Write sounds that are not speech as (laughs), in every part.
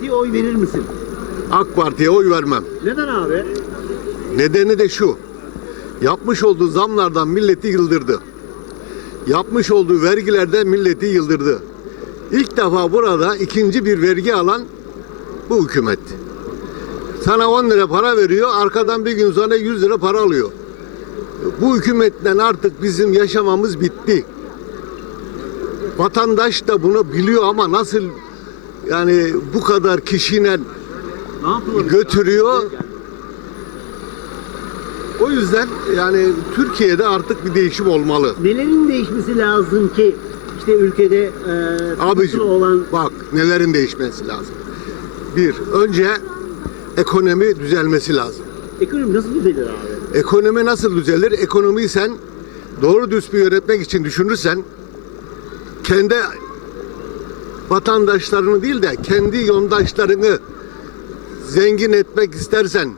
Parti'ye oy verir misin? AK Parti'ye oy vermem. Neden abi? Nedeni de şu. Yapmış olduğu zamlardan milleti yıldırdı. Yapmış olduğu vergilerden milleti yıldırdı. İlk defa burada ikinci bir vergi alan bu hükümet. Sana 10 lira para veriyor, arkadan bir gün sonra 100 lira para alıyor. Bu hükümetten artık bizim yaşamamız bitti. Vatandaş da bunu biliyor ama nasıl yani bu kadar kişiyle götürüyor. O yüzden yani Türkiye'de artık bir değişim olmalı. Nelerin değişmesi lazım ki işte ülkede e, Abicim olan bak nelerin değişmesi lazım. Bir, önce ekonomi düzelmesi lazım. ekonomi nasıl düzelir abi? Ekonomi nasıl düzelir? Ekonomiyi sen doğru düz bir yönetmek için düşünürsen kendi vatandaşlarını değil de kendi yondaşlarını zengin etmek istersen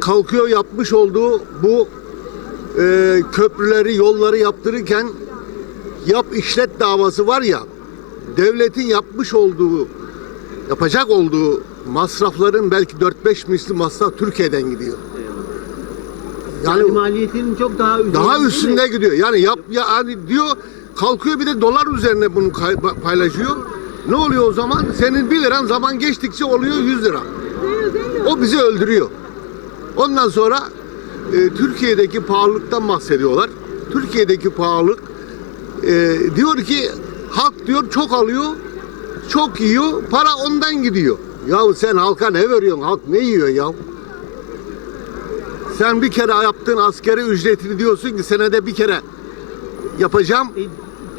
kalkıyor yapmış olduğu bu e, köprüleri, yolları yaptırırken yap işlet davası var ya devletin yapmış olduğu yapacak olduğu masrafların belki 4-5 misli masraf Türkiye'den gidiyor. Yani Yani maliyetinin çok daha üzerinde daha üstünde gidiyor. Yani yap ya hani diyor kalkıyor bir de dolar üzerine bunu paylaşıyor. Ne oluyor o zaman? Senin 1 liran zaman geçtikçe oluyor 100 lira. O bizi öldürüyor. Ondan sonra e, Türkiye'deki pahalılıktan bahsediyorlar. Türkiye'deki pahalılık e, diyor ki halk diyor çok alıyor, çok yiyor, para ondan gidiyor. Yahu sen halka ne veriyorsun? Halk ne yiyor ya? Sen bir kere yaptığın askeri ücretini diyorsun ki senede bir kere yapacağım. E,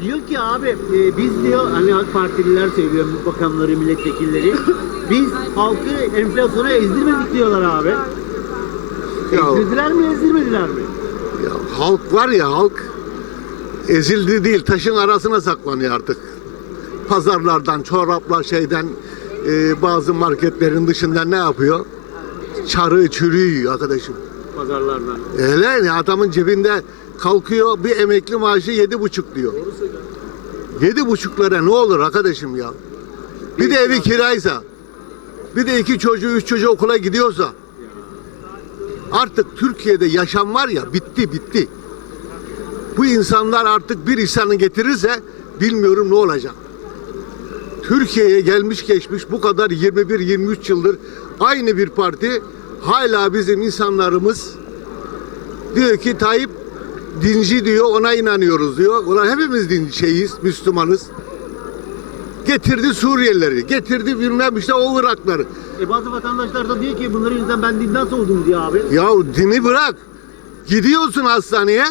diyor ki abi e, biz diyor hani AK Partililer söylüyor bakanları milletvekilleri (laughs) biz halkı enflasyona ezdirmedik diyorlar abi. Ya, Ezdirdiler mi ezdirmediler mi? ya halk var ya halk ezildi değil taşın arasına saklanıyor artık. Pazarlardan, çoraplar şeyden e, bazı marketlerin dışında ne yapıyor? Çarı çürüğü yiyor arkadaşım. Pazarlardan. Öyle yani adamın cebinde kalkıyor bir emekli maaşı yedi buçuk diyor. Yedi buçuklara ne olur arkadaşım ya? Bir de evi kiraysa, bir de iki çocuğu, üç çocuğu okula gidiyorsa, artık Türkiye'de yaşam var ya bitti bitti. Bu insanlar artık bir insanı getirirse bilmiyorum ne olacak. Türkiye'ye gelmiş geçmiş bu kadar 21-23 yıldır aynı bir parti hala bizim insanlarımız diyor ki Tayyip dinci diyor ona inanıyoruz diyor. Ulan hepimiz din şeyiz, Müslümanız. Getirdi Suriyelileri, getirdi bilmem işte o Irakları. E bazı vatandaşlar da diyor ki bunların yüzünden ben dinden soğudum diyor abi. Ya dini bırak. Gidiyorsun hastaneye.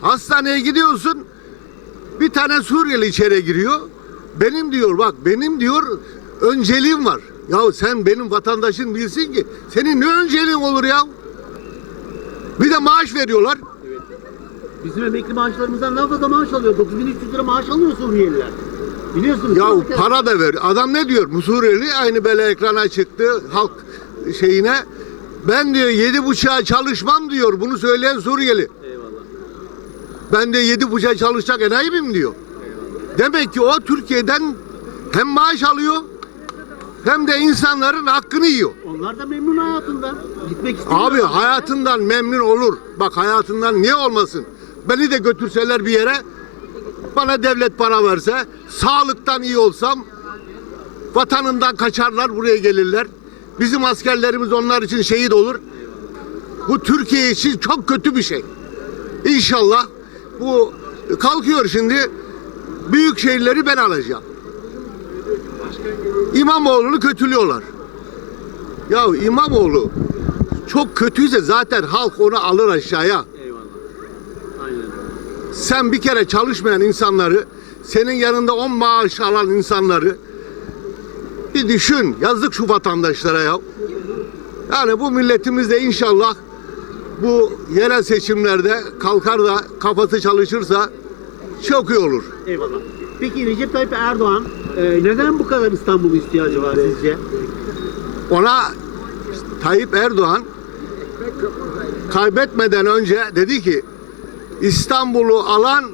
Hastaneye gidiyorsun. Bir tane Suriyeli içeri giriyor. Benim diyor bak benim diyor önceliğim var. Ya sen benim vatandaşın bilsin ki senin ne önceliğin olur ya? Bir de maaş veriyorlar. Bizim emekli maaşlarımızdan daha fazla maaş alıyor. 9300 lira maaş alıyor Suriyeliler. Biliyorsunuz. Ya değil mi? para da ver. Adam ne diyor? Bu Suriyeli aynı böyle ekrana çıktı halk şeyine. Ben diyor yedi buçuğa çalışmam diyor. Bunu söyleyen Suriyeli. Eyvallah. Ben de yedi buçuğa çalışacak enayi miyim diyor. Demek ki o Türkiye'den hem maaş alıyor hem de insanların hakkını yiyor. Onlar da memnun hayatından. Gitmek istiyor. Abi hayatından memnun olur. Bak hayatından niye olmasın? Beni de götürseler bir yere bana devlet para verse sağlıktan iyi olsam vatanından kaçarlar buraya gelirler. Bizim askerlerimiz onlar için şehit olur. Bu Türkiye için çok kötü bir şey. İnşallah bu kalkıyor şimdi büyük şehirleri ben alacağım. İmamoğlu'nu kötülüyorlar. Ya İmamoğlu çok kötüyse zaten halk onu alır aşağıya. Sen bir kere çalışmayan insanları, senin yanında 10 maaş alan insanları bir düşün. Yazık şu vatandaşlara ya. Yani bu milletimiz de inşallah bu yerel seçimlerde kalkar da kafası çalışırsa çok iyi olur. Eyvallah. Peki Recep Tayyip Erdoğan e, neden bu kadar İstanbul ihtiyacı var sizce? Ona Tayyip Erdoğan kaybetmeden önce dedi ki İstanbul'u alan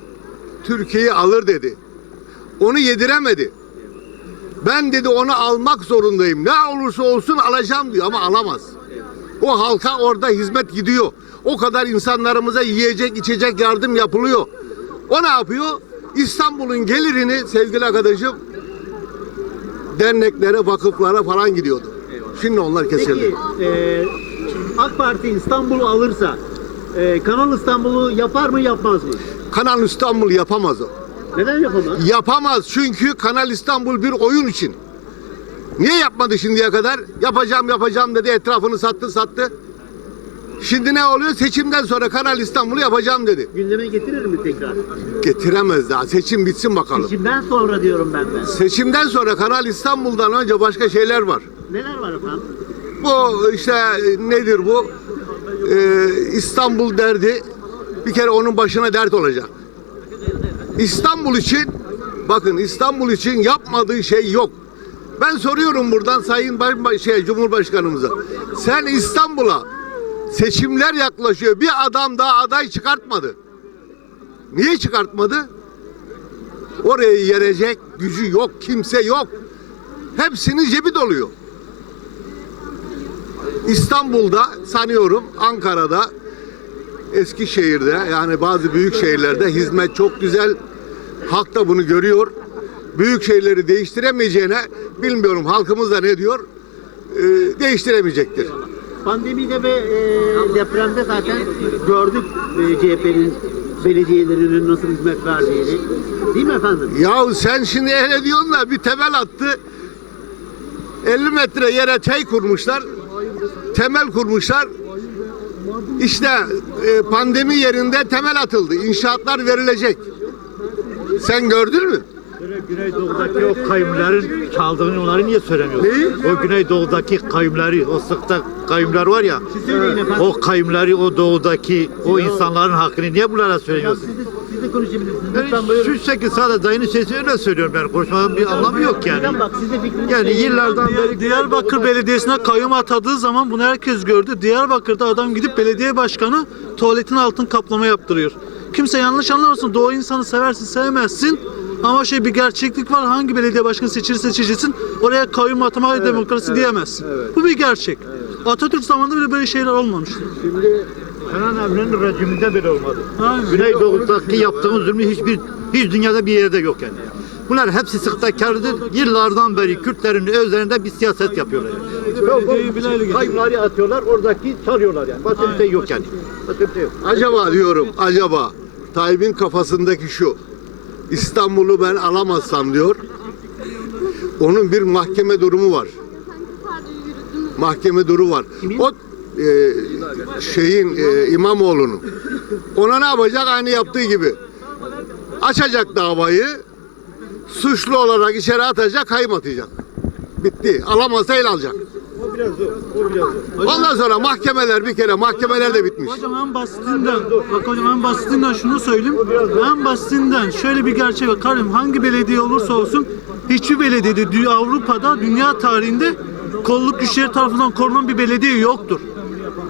Türkiye'yi alır dedi. Onu yediremedi. Ben dedi onu almak zorundayım. Ne olursa olsun alacağım diyor ama alamaz. O halka orada hizmet gidiyor. O kadar insanlarımıza yiyecek içecek yardım yapılıyor. O ne yapıyor? İstanbul'un gelirini sevgili arkadaşım derneklere, vakıflara falan gidiyordu. Şimdi onlar kesildi. Peki e, AK Parti İstanbul'u alırsa e, Kanal İstanbul'u yapar mı yapmaz mı? Kanal İstanbul yapamaz o. Neden yapamaz? Yapamaz çünkü Kanal İstanbul bir oyun için. Niye yapmadı şimdiye kadar? Yapacağım yapacağım dedi etrafını sattı sattı. Şimdi ne oluyor? Seçimden sonra Kanal İstanbul'u yapacağım dedi. Gündeme getirir mi tekrar? Getiremez daha. Seçim bitsin bakalım. Seçimden sonra diyorum ben de. Seçimden sonra Kanal İstanbul'dan önce başka şeyler var. Neler var efendim? Bu işte e, nedir bu? Ee, İstanbul derdi bir kere onun başına dert olacak. İstanbul için bakın İstanbul için yapmadığı şey yok. Ben soruyorum buradan Sayın Baş- şey, Cumhurbaşkanımıza. Sen İstanbul'a seçimler yaklaşıyor. Bir adam daha aday çıkartmadı. Niye çıkartmadı? Orayı yerecek gücü yok, kimse yok. Hepsinin cebi doluyor. İstanbul'da sanıyorum Ankara'da Eskişehir'de yani bazı büyük şehirlerde hizmet çok güzel. Halk da bunu görüyor. Büyük şehirleri değiştiremeyeceğine bilmiyorum halkımız da ne diyor Ee, değiştiremeyecektir. Pandemide ve e, depremde zaten gördük e, CHP'nin belediyelerinin nasıl hizmet verdiğini. Değil mi efendim? Ya sen şimdi öyle diyorsun da bir temel attı. 50 metre yere çay kurmuşlar. Temel kurmuşlar. İşte e, pandemi yerinde temel atıldı. İnşaatlar verilecek. Sen gördün mü? Güneydoğu'daki o kayımların çaldığını onları niye söylemiyorsun? Neyi? O Güneydoğu'daki kayımları, o sıkta kayımlar var ya. O kayımları, o doğudaki o insanların hakkını niye bunlara Ya konuşabilirsiniz. Ben Lütfen buyurun. şu şekilde sadece dayının sesi öyle söylüyorum ben. Konuşmanın bir anlamı yok yani. Bak siz de Yani yıllardan beri Diyarbakır Belediyesi'ne kayyum atadığı zaman bunu herkes gördü. Diyarbakır'da adam gidip belediye başkanı tuvaletin altın kaplama yaptırıyor. Kimse yanlış anlamasın. Doğu insanı seversin sevmezsin. Ama şey bir gerçeklik var. Hangi belediye başkanı seçilirse seçilsin oraya kayyum atama demokrasi diyemezsin. Bu bir gerçek. Atatürk zamanında bile böyle şeyler olmamıştı. Kenan Evren'in rejiminde bile olmadı. Aynen. Güneydoğu'daki yaptığın zulmü hiçbir hiç dünyada bir yerde yok yani. Bunlar hepsi sıktakardır. Yıllardan beri Kürtlerin üzerinde bir siyaset yapıyorlar. Geçirdi. Kayımları atıyorlar, oradaki çalıyorlar yani. Başka bir şey yok yani. Başka bir şey yok. Acaba diyorum acaba Tayyip'in kafasındaki şu. İstanbul'u ben alamazsam diyor. Onun bir mahkeme durumu var. Mahkeme durumu var. O e, şeyin e, İmamoğlu'nun. Ona ne yapacak? Aynı yaptığı gibi. Açacak davayı. Suçlu olarak içeri atacak, kayım atacak. Bitti. Alamazsa el alacak. O biraz zor. O biraz zor. Ondan sonra mahkemeler bir kere mahkemeler de bitmiş. Hocam en basitinden, bak hocam en basitinden şunu söyleyeyim. En basitinden şöyle bir gerçek var. Karim hangi belediye olursa olsun hiçbir belediyede Avrupa'da dünya tarihinde kolluk güçleri tarafından korunan bir belediye yoktur.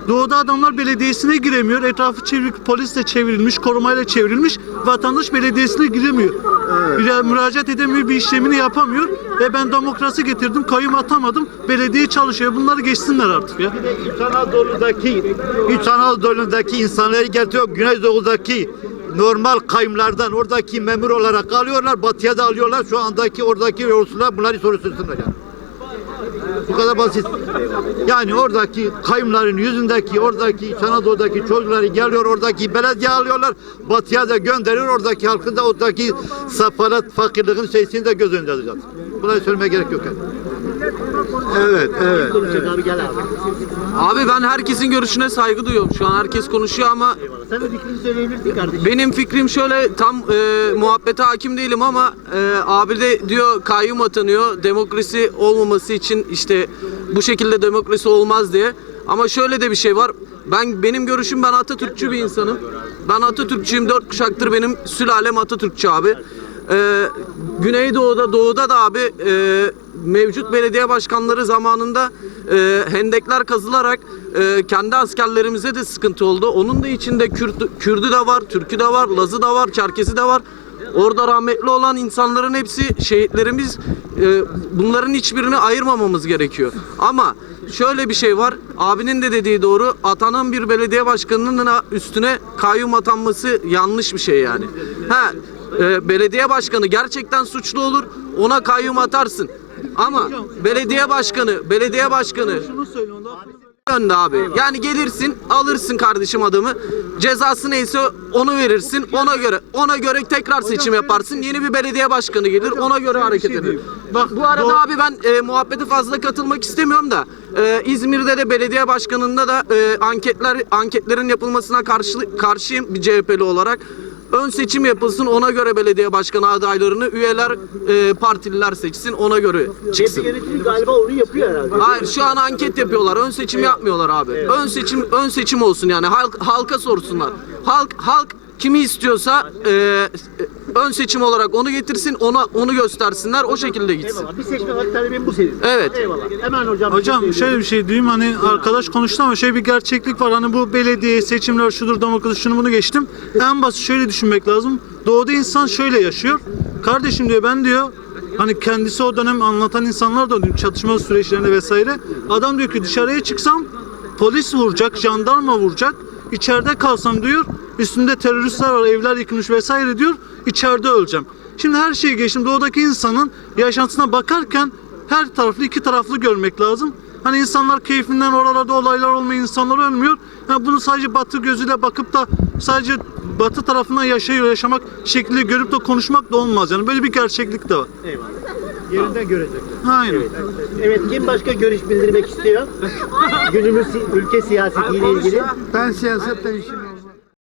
Doğuda adamlar belediyesine giremiyor. Etrafı çevrilip polisle çevrilmiş, korumayla çevrilmiş. Vatandaş belediyesine giremiyor. Bir müracaat edemiyor, bir işlemini yapamıyor. E ben demokrasi getirdim, kayyum atamadım. Belediye çalışıyor. Bunları geçsinler artık ya. İç Anadolu'daki, İç Anadolu'daki insanları getiriyor. Güneydoğu'daki normal kayımlardan oradaki memur olarak alıyorlar. Batıya da alıyorlar. Şu andaki oradaki yolcular bunları soru sorsunlar yani. Bu kadar basit. Yani oradaki kayımların yüzündeki, oradaki İç Anadolu'daki çocukları geliyor, oradaki belediye alıyorlar. Batıya da gönderiyor. Oradaki halkın da oradaki safalat, fakirliğin şeysini de göz önünde alacağız. Bunları söylemeye gerek yok yani. Evet, evet. Konuşacak abi gel abi. Abi ben herkesin görüşüne saygı duyuyorum. Şu an herkes konuşuyor ama Sen de fikrini söyleyebilirsin kardeşim. benim fikrim şöyle tam e, muhabbete hakim değilim ama e, abi de diyor kayyum atanıyor. Demokrasi olmaması için işte bu şekilde demokrasi olmaz diye. Ama şöyle de bir şey var. Ben benim görüşüm ben Atatürkçü bir insanım. Ben Atatürkçüyüm. Dört kuşaktır benim sülalem Atatürkçü abi. Ee, Güneydoğu'da, Doğu'da da abi e, mevcut belediye başkanları zamanında e, hendekler kazılarak e, kendi askerlerimize de sıkıntı oldu. Onun da içinde Kürt, Kürdü de var, Türkü de var, Lazı da var, Çerkesi de var. Orada rahmetli olan insanların hepsi şehitlerimiz. E, bunların hiçbirini ayırmamamız gerekiyor. Ama şöyle bir şey var. Abinin de dediği doğru. Atanan bir belediye başkanının üstüne kayyum atanması yanlış bir şey yani. Ha, e, belediye başkanı gerçekten suçlu olur. Ona kayyum atarsın. Ama belediye başkanı, belediye başkanı yönde abi. Yani gelirsin, alırsın kardeşim adamı. Cezası neyse onu verirsin. Ona göre ona göre tekrar seçim yaparsın. Yeni bir belediye başkanı gelir. Ona göre hareket şey eder. diyeyim. Bak, Bu arada abi ben e, muhabbete fazla katılmak istemiyorum da e, İzmir'de de belediye başkanında da e, anketler anketlerin yapılmasına karşı karşıyım bir CHP'li olarak. Ön seçim yapılsın ona göre belediye başkanı adaylarını üyeler e, partililer seçsin ona göre çıksın. CHP yönetimi galiba onu yapıyor herhalde. Hayır şu an anket yapıyorlar. Ön seçim yapmıyorlar abi. Ön seçim ön seçim olsun yani. Halk halka sorsunlar. Halk halk kimi istiyorsa e, ön seçim olarak onu getirsin, ona onu göstersinler. O şekilde gitsin. Eyvallah. Bir seçmen hak talebim bu senin. Evet. Eyvallah. Hemen hocam. bir Hocam şey şöyle bir şey diyeyim hani arkadaş konuştu ama şöyle bir gerçeklik var hani bu belediye seçimler şudur demokrasi şunu bunu geçtim. En basit şöyle düşünmek lazım. Doğuda insan şöyle yaşıyor. Kardeşim diyor ben diyor hani kendisi o dönem anlatan insanlar da diyor, çatışma süreçlerinde vesaire. Adam diyor ki dışarıya çıksam polis vuracak, jandarma vuracak. İçeride kalsam diyor üstünde teröristler var, evler yıkılmış vesaire diyor. içeride öleceğim. Şimdi her şeyi geçtim. Doğudaki insanın yaşantısına bakarken her taraflı iki taraflı görmek lazım. Hani insanlar keyfinden oralarda olaylar olmuyor, insanlar ölmüyor. Ha bunu sadece batı gözüyle bakıp da sadece batı tarafından yaşıyor, yaşamak şekli görüp de konuşmak da olmaz. Yani böyle bir gerçeklik de var. Eyvallah. Yerinde görecek. Aynen. Evet kim başka görüş bildirmek istiyor? (laughs) Günümüz ülke siyasetiyle ilgili. Ben siyasetten işim.